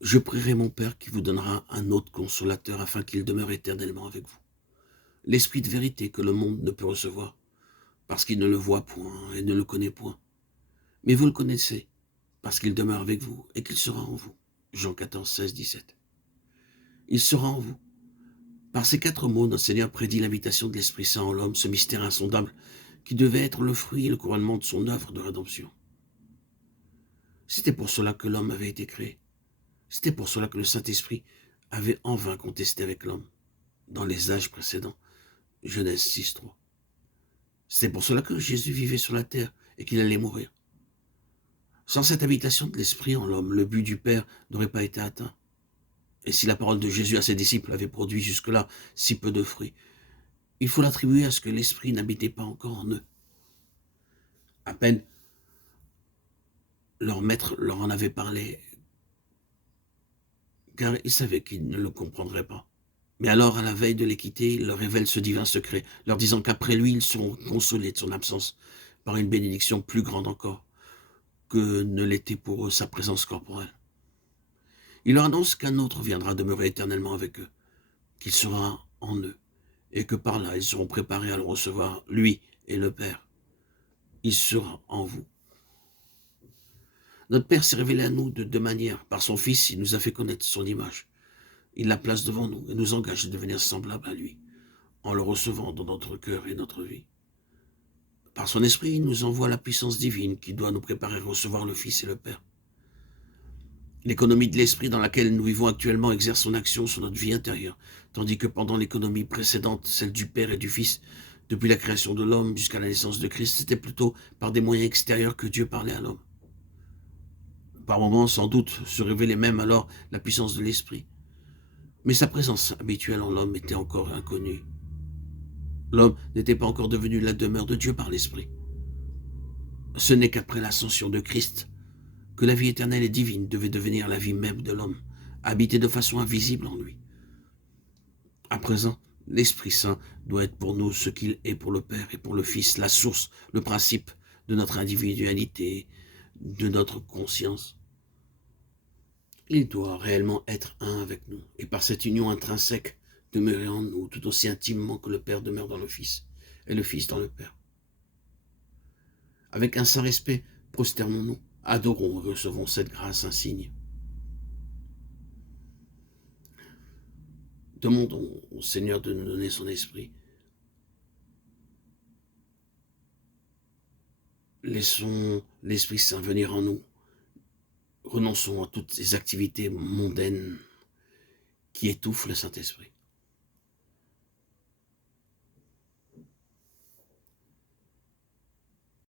Je prierai mon Père qui vous donnera un autre consolateur afin qu'il demeure éternellement avec vous. L'Esprit de vérité que le monde ne peut recevoir, parce qu'il ne le voit point et ne le connaît point. Mais vous le connaissez, parce qu'il demeure avec vous et qu'il sera en vous. Jean 14, 16, 17. Il sera en vous. Par ces 4 mots, notre Seigneur prédit l'invitation de l'Esprit Saint en l'homme, ce mystère insondable qui devait être le fruit et le couronnement de son œuvre de rédemption. C'était pour cela que l'homme avait été créé. C'était pour cela que le Saint-Esprit avait en vain contesté avec l'homme dans les âges précédents. Genèse 6, 3. C'est pour cela que Jésus vivait sur la terre et qu'il allait mourir. Sans cette habitation de l'Esprit en l'homme, le but du Père n'aurait pas été atteint. Et si la parole de Jésus à ses disciples avait produit jusque-là si peu de fruits, il faut l'attribuer à ce que l'Esprit n'habitait pas encore en eux. À peine leur maître leur en avait parlé, car il savait qu'ils ne le comprendraient pas. Mais alors, à la veille de les quitter, il leur révèle ce divin secret, leur disant qu'après lui, ils seront consolés de son absence par une bénédiction plus grande encore que ne l'était pour eux sa présence corporelle. Il leur annonce qu'un autre viendra demeurer éternellement avec eux, qu'il sera en eux, et que par là, ils seront préparés à le recevoir, lui et le Père. Il sera en vous. Notre Père s'est révélé à nous de 2 manières. Par son Fils, il nous a fait connaître son image. Il la place devant nous et nous engage à devenir semblables à lui, en le recevant dans notre cœur et notre vie. Par son Esprit, il nous envoie la puissance divine qui doit nous préparer à recevoir le Fils et le Père. L'économie de l'Esprit dans laquelle nous vivons actuellement exerce son action sur notre vie intérieure, tandis que pendant l'économie précédente, celle du Père et du Fils, depuis la création de l'homme jusqu'à la naissance de Christ, c'était plutôt par des moyens extérieurs que Dieu parlait à l'homme. Par moments, sans doute, se révélait même alors la puissance de l'Esprit. Mais sa présence habituelle en l'homme était encore inconnue. L'homme n'était pas encore devenu la demeure de Dieu par l'Esprit. Ce n'est qu'après l'ascension de Christ que la vie éternelle et divine devait devenir la vie même de l'homme, habitée de façon invisible en lui. À présent, l'Esprit Saint doit être pour nous ce qu'il est pour le Père et pour le Fils, la source, le principe de notre individualité, de notre conscience. Il doit réellement être un avec nous, et par cette union intrinsèque, demeurer en nous tout aussi intimement que le Père demeure dans le Fils, et le Fils dans le Père. Avec un saint respect, prosternons-nous, adorons et recevons cette grâce insigne. Demandons au Seigneur de nous donner son esprit. Laissons l'Esprit Saint venir en nous. Renonçons à toutes ces activités mondaines qui étouffent le Saint-Esprit.